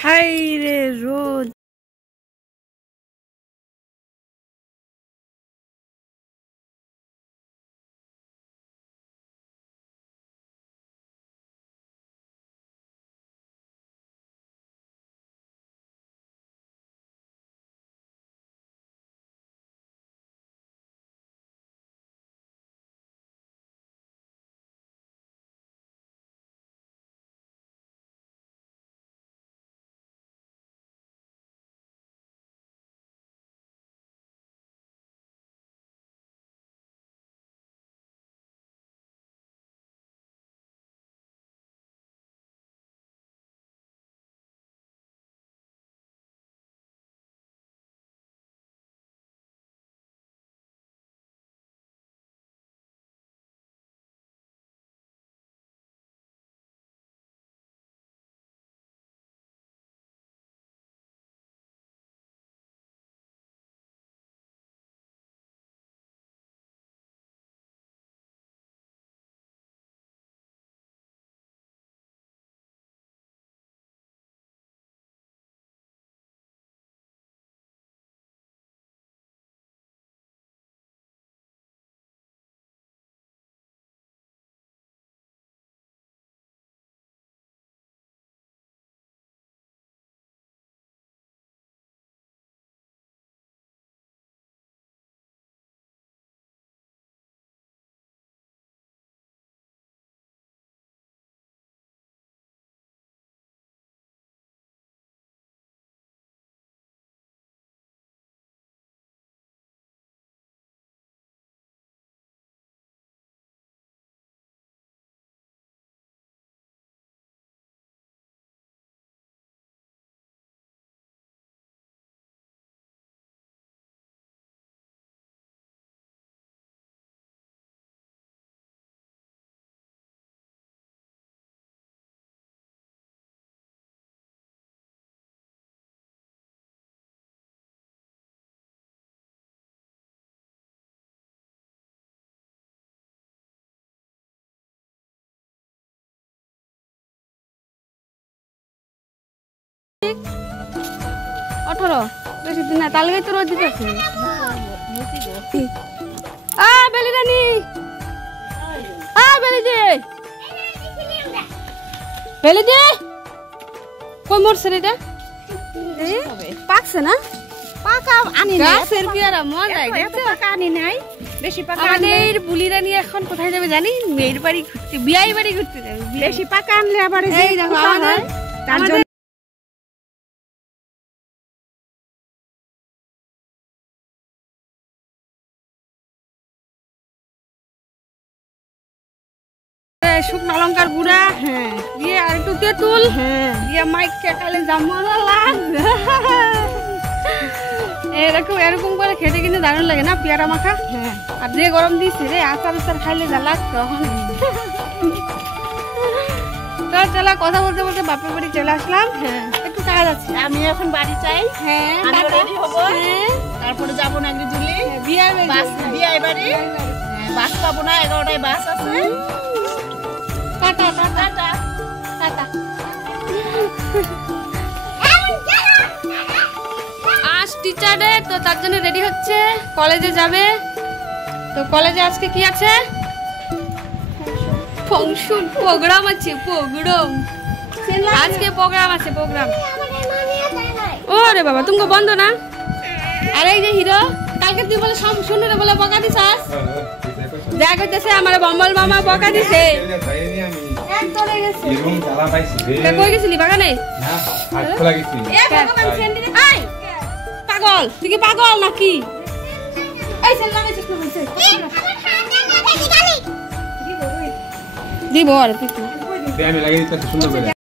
High রে রোদ। अठारो बेसी दिन तालगाई तो रोज दिতেছে বেলি রানী বেলি দে বেলি দে কই মরছে রে এটা পাকছে না পাকা আনি নাই গাছের পেয়ারা মজা দেখতে পাকা আনি নাই বেশি পাকা আমাদের বুলি রানী এখন কোথায় যাবে জানি মেয়ের বাড়ি ঘুরতে বিয়াই বাড়ি ঘুরতে যাবে বেশি পাকা আনলে আবার এই দেখো আমাদের তার জন্য শুকনো লঙ্কার গুঁড়া হ্যাঁ দিয়ে আর একটু তেঁতুল হ্যাঁ দিয়ে মাইক কালে জামালাম এরকম এরকম করে খেতে কিন্তু দারুণ লাগে না পেয়ারা মাখা হ্যাঁ আর যে গরম দিচ্ছে রে আচার আচার খাইলে যা লাগতো তো চলো কথা বলতে বলতে বাপের বাড়ি চলে আসলাম হ্যাঁ একটু কাজ আছে আমি এখন বাড়ি চাই হ্যাঁ আমি টাটা। রেডি হব হ্যাঁ, তারপরে যাব নাগরি জুলি বিয়ার বাড়ি বাস যাবো। বিয়ে বাড়ি বাস পাবো না 11টায় বাস আছে টাটা টাটা টাটা টাটা আজ টিচার ডে তো তার জন্য রেডি হচ্ছে কলেজে যাবে তো কলেজে আজকে কি আছে ফাংশন প্রোগ্রাম আছে প্রোগ্রাম আজকে প্রোগ্রাম আছে প্রোগ্রাম ওরে বাবা তুমি বন্ধ না আরে এই যে হিরো কালকে তুই বলে শুনে রে বলে বকা দিছাস দেখ হইতেছে আমার বম্বল মামা বকা দিছে তা কই গেছিলি বাগানে আই পাগল তুই কি পাগল নাকি এই সেল লাগাইছিস না বলছে দিব আর তুই আমি লাগিয়ে দিতে সুন্দর করে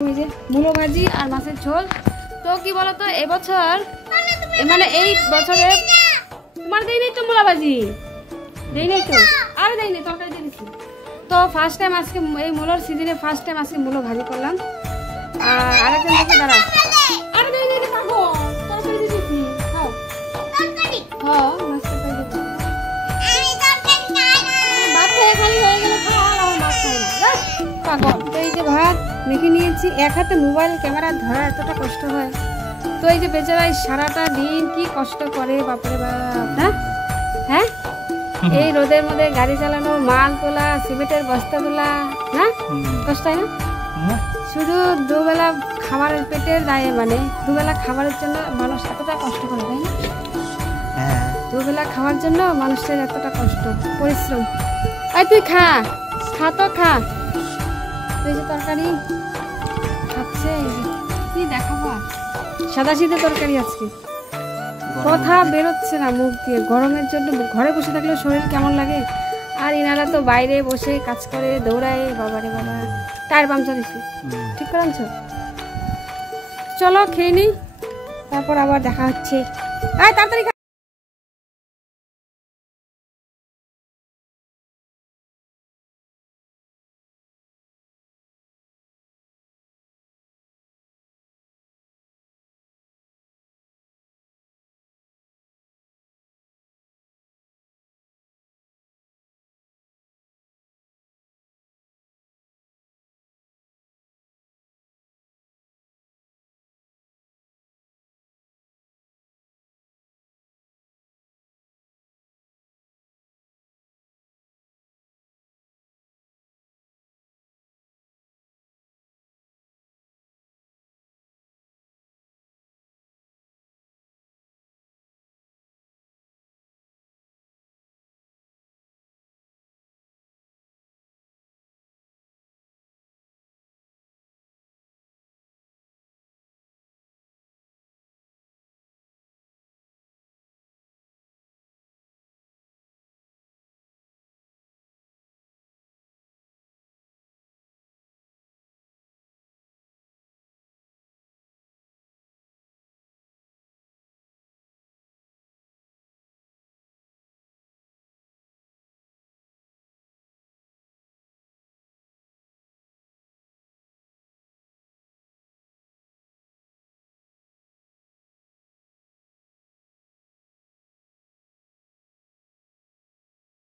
ওই যে মূলো ভাজি আর মাছের ঝোল। তো কি বলতো এবছর মানে এই বছরে তোমার দেই নাই তো মূলা ভাজি, দেই নাই তো, আরে দেই নাই, তরকারি দিয়ে দিচ্ছি। তো ফার্স্ট টাইম আজকে এই মূলোর সিজনে ফার্স্ট টাইম আজকে মূলো ভাজি করলাম। আর আরেকজন দেখে দাঁড়া, আরে দেই নাই খাবো, তরকারি দিয়ে দিচ্ছি, খাও। হ্যাঁ মাছ তরকারি দিচ্ছি। ভাত খেয়ে খালি হয়ে গেলে খাও, আর আমার ভাত খাই না পাগল। তো এই যে ভাত মেখে নিয়েছি, এক হাতে মোবাইল ক্যামেরা ধরা এতটা কষ্ট হয়। তো এই যে বেচারা সারাটা দিন কি কষ্ট করে বাপরে বাপ। হ্যাঁ হ্যাঁ, এই রোদের মধ্যে গাড়ি চালানো, মাল তোলা, সিমেন্টের বস্তা তোলা, হ্যাঁ কষ্ট হয় না? শুধু দুবেলা খাবারের পেটের দায়ে মানে দুবেলা খাবারের জন্য মানুষ এতটা কষ্ট করে, তাই না? দুবেলা খাওয়ার জন্য মানুষের এতটা কষ্ট পরিশ্রম। এই তুই খা, খা তো খা। এই যে তরকারি খাচ্ছে, কি দেখাবো, সাদা সিধে তরকারি আজকে, কথা বেরোচ্ছে না মুখ দিয়ে গরমের জন্য। ঘরে বসে থাকলে শরীর কেমন লাগে, আর ইনারা তো বাইরে বসে কাজ করে দৌড়ায়, বাবারে বাবা। টায়ার পাংচার হয়েছে, ঠিক করে আনছো? চলো খেয়ে নিই, তারপর আবার দেখা হচ্ছে। তাড়াতাড়ি।